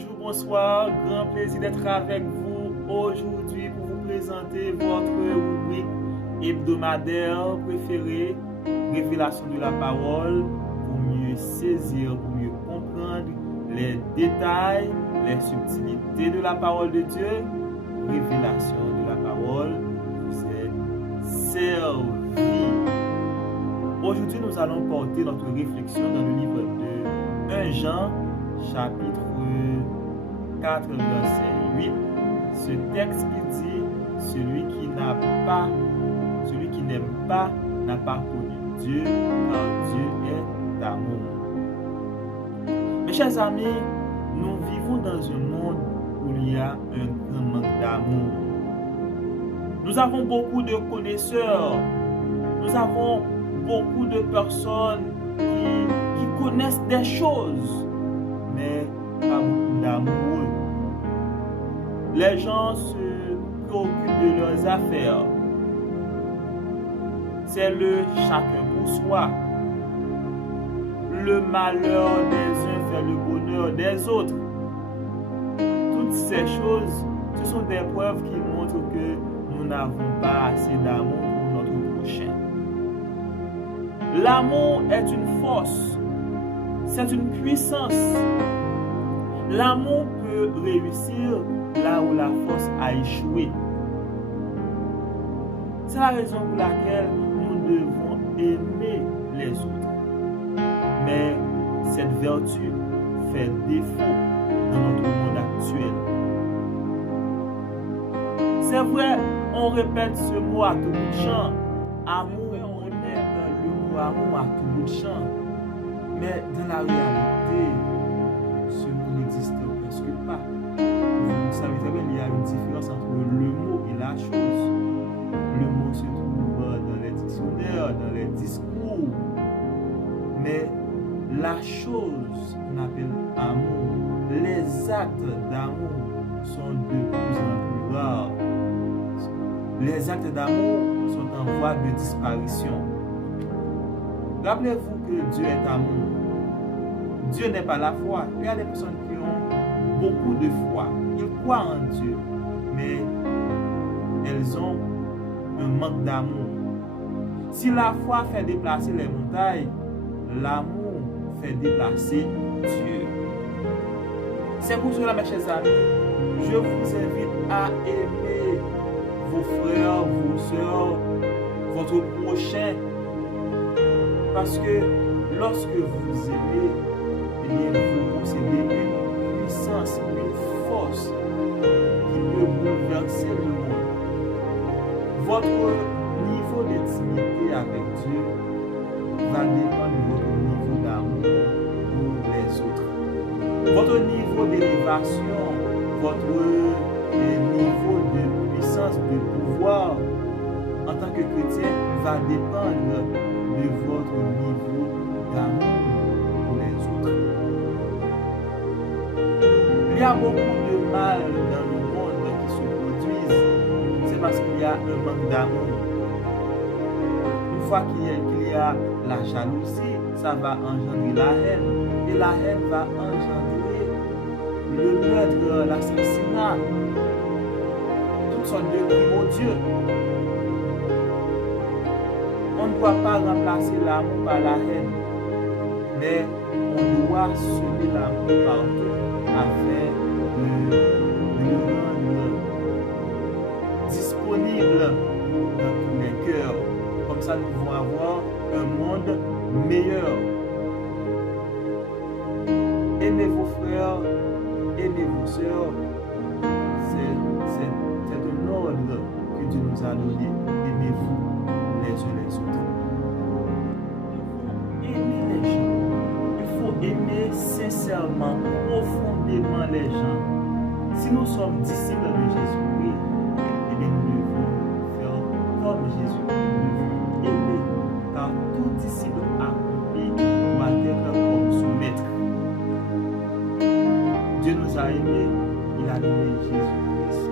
bonjour, bonsoir. Grand plaisir d'être avec vous aujourd'hui pour vous présenter votre rubrique hebdomadaire préférée, Révélation de la parole, pour mieux saisir, pour mieux comprendre les détails, les subtilités de la parole de Dieu. Révélation de la parole, c'est servi. Aujourd'hui, nous allons porter notre réflexion dans le livre de 1 Jean, chapitre 4, verset 8. Ce texte qui dit, celui qui n'aime pas n'a pas connu Dieu, car Dieu est d'amour. Mes chers amis, nous vivons dans un monde où il y a un grand manque d'amour. Nous avons beaucoup de connaisseurs, nous avons beaucoup de personnes qui connaissent des choses, mais pas beaucoup d'amour. Les gens se préoccupent de leurs affaires. C'est le chacun pour soi. Le malheur des uns fait le bonheur des autres. Toutes ces choses, ce sont des preuves qui montrent que nous n'avons pas assez d'amour pour notre prochain. L'amour est une force, c'est une puissance. L'amour peut réussir là où la force a échoué. C'est la raison pour laquelle nous devons aimer les autres. Mais cette vertu fait défaut dans notre monde actuel. C'est vrai, on répète ce mot à tout bout de champ. Amour, on répète le mot amour à tout bout de champ. Mais dans la réalité, ce mot n'existe presque pas. Vous savez très bien, il y a une différence entre le mot et la chose. Le mot se trouve dans les dictionnaires, dans les discours. Mais la chose qu'on appelle amour, les actes d'amour sont de plus en plus rares. Les actes d'amour sont en voie de disparition. Rappelez-vous que Dieu est amour. Dieu n'est pas la foi. Il y a des personnes qui ont beaucoup de foi. Ils croient en Dieu, mais elles ont un manque d'amour. Si la foi fait déplacer les montagnes, l'amour fait déplacer Dieu. C'est pour cela, mes chers amis, je vous invite à aimer vos frères, vos soeurs, votre prochain. Parce que lorsque vous aimez, eh bien, vous possédez une puissance, une force qui peut bouleverser le monde. Votre niveau d'intimité avec Dieu va dépendre de votre niveau d'amour pour les autres. Votre niveau d'élévation, votre niveau de puissance, de pouvoir en tant que chrétien va dépendre de votre niveau d'amour pour les autres. Il y a beaucoup de mal dans le monde qui se produisent. C'est parce qu'il y a un manque d'amour. Une fois qu'il y a la jalousie, ça va engendrer la haine. Et la haine va engendrer le meurtre, l'assassinat, toutes sortes de crimes odieux. On ne doit pas remplacer l'amour par la haine, mais on doit semer l'amour partout afin de le rendre disponible dans tous les cœurs. Comme ça, nous pouvons avoir un monde meilleur. Aimez vos frères, aimez vos sœurs. C'est un ordre que Dieu nous a donné. Aimez-vous les uns les autres. Il faut aimer les gens. Il faut aimer sincèrement, profondément les gens. Si nous sommes disciples de Jésus-Christ, eh bien nous devons faire comme Jésus. Nous devons aimer, car tout disciple accompli doit être comme son maître. Dieu nous a aimés, il a donné Jésus-Christ.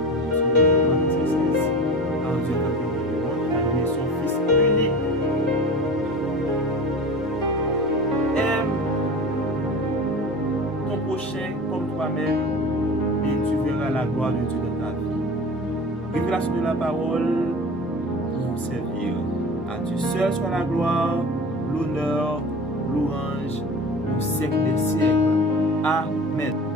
Car Dieu a aimé le monde, il a donné son Fils unique. Aime ton prochain comme toi-même et tu verras la gloire de Dieu dans ta vie. Révélation de la parole pour vous servir. À Dieu seul soit la gloire, l'honneur, l'orange au siècle des siècles. Amen.